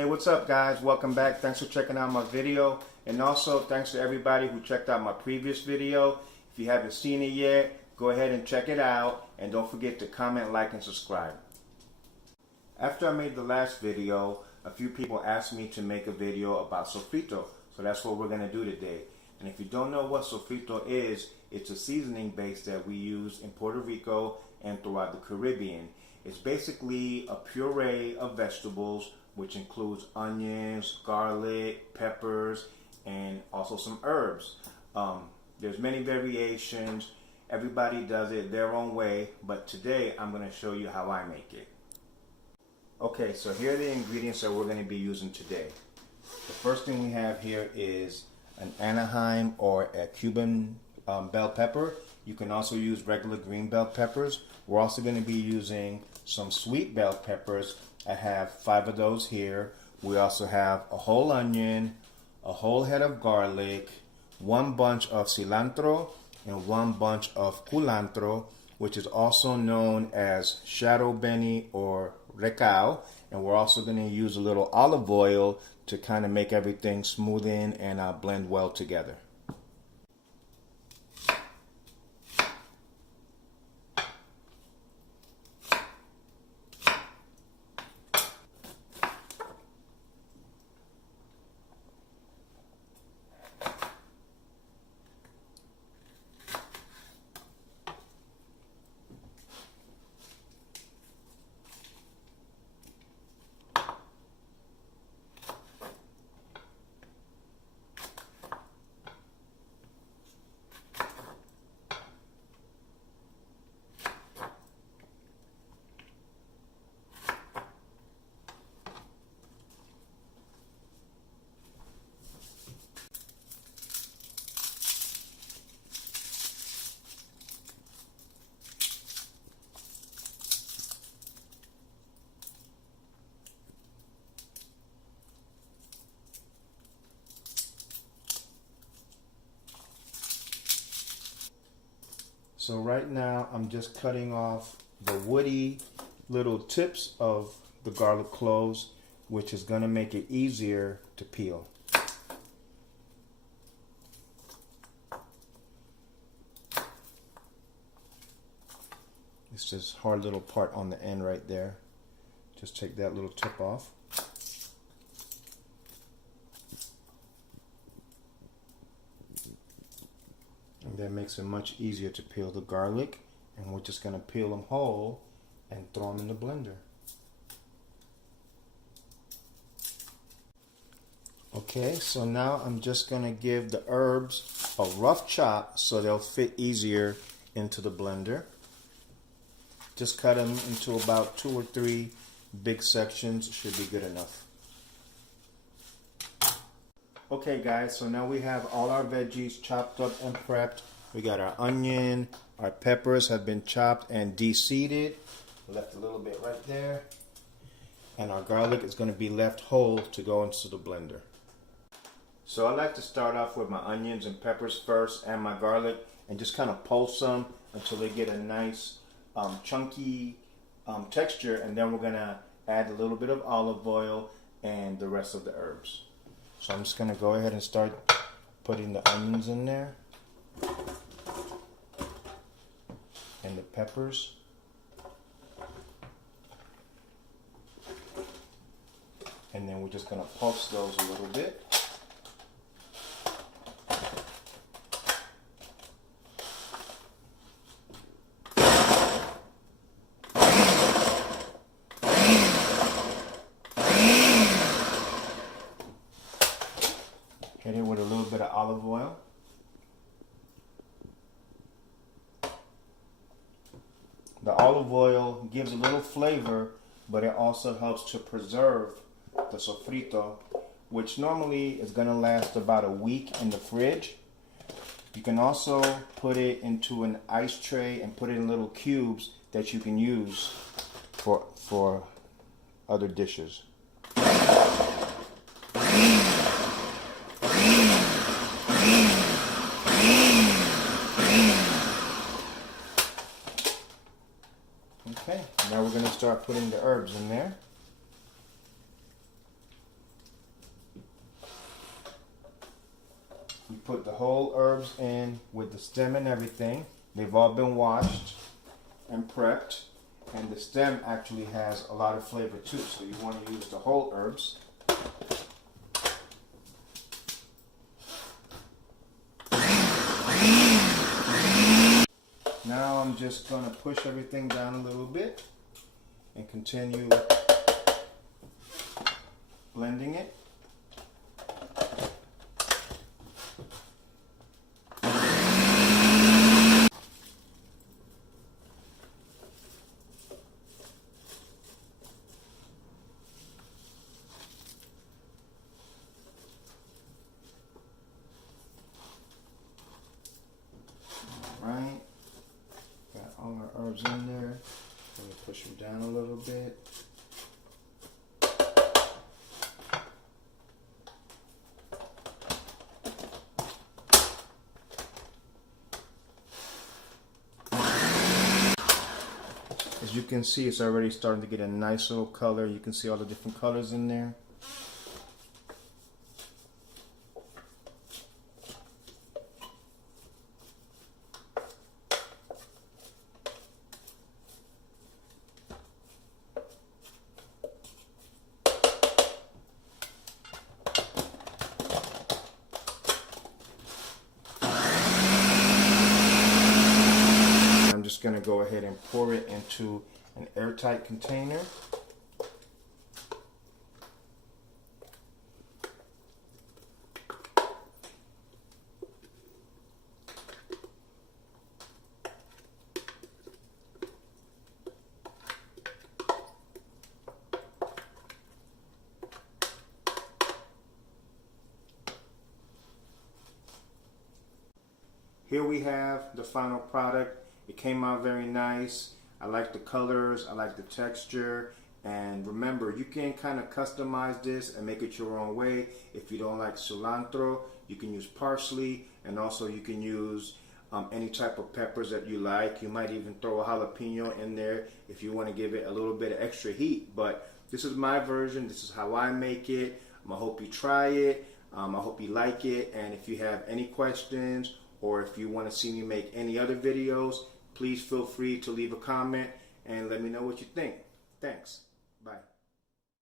Hey, what's up guys? Welcome back. Thanks for checking out my video. And also thanks to everybody who checked out my previous video. If you haven't seen it yet, go ahead and check it out. And don't forget to comment, like, and subscribe. After I made the last video, a few people asked me to make a video about sofrito. So that's what we're going to do today. And if you don't know what sofrito is, it's a seasoning base that we use in Puerto Rico and throughout the Caribbean. It's basically a puree of vegetables, which includes onions, garlic, peppers, and also some herbs. There's many variations. Everybody does it their own way, but today I'm going to show you how I make it. Okay, so here are the ingredients that we're going to be using today. The first thing we have here is an Anaheim or a Cuban bell pepper. You can also use regular green bell peppers. We're also going to be using some sweet bell peppers. I have 5 of those here. We also have a whole onion, a whole head of garlic, 1 bunch of cilantro, and 1 bunch of culantro, which is also known as shadow benny or recao. And we're also going to use a little olive oil to kind of make everything smooth in and blend well together. So right now I'm just cutting off the woody little tips of the garlic cloves, which is going to make it easier to peel. It's this hard little part on the end right there. Just take that little tip off. And that makes it much easier to peel the garlic. And we're just going to peel them whole and throw them in the blender. Okay, so now I'm just going to give the herbs a rough chop so they'll fit easier into the blender. Just cut them into about 2 or 3 big sections. Should be good enough. Okay guys, so now we have all our veggies chopped up and prepped. We got our onion, our peppers have been chopped and de-seeded. Left a little bit right there. And our garlic is going to be left whole to go into the blender. So I like to start off with my onions and peppers first and my garlic and just kind of pulse them until they get a nice chunky texture, and then we're going to add a little bit of olive oil and the rest of the herbs. So I'm just going to go ahead and start putting the onions in there and the peppers. And then we're just going to pulse those a little bit. Hit it with a little bit of olive oil. The olive oil gives a little flavor, but it also helps to preserve the sofrito, which normally is going to last about a week in the fridge. You can also put it into an ice tray and put it in little cubes that you can use for other dishes. Okay, now we're going to start putting the herbs in there. put the whole herbs in with the stem and everything. They've all been washed and prepped, and the stem actually has a lot of flavor too, so you want to use the whole herbs. Now I'm just going to push everything down a little bit and continue blending it. Right, got all our herbs in there. Let me push them down a little bit. As you can see, it's already starting to get a nice little color. You can see all the different colors in there. Going to go ahead and pour it into an airtight container. Here we have the final product. It came out very nice. I like the colors, I like the texture, and remember, you can kind of customize this and make it your own way. If you don't like cilantro, you can use parsley, and also you can use any type of peppers that you like. You might even throw a jalapeno in there if you want to give it a little bit of extra heat, but this is my version. This is how I make it. I hope you try it. I hope you like it, and if you have any questions or if you want to see me make any other videos, please feel free to leave a comment and let me know what you think. Thanks.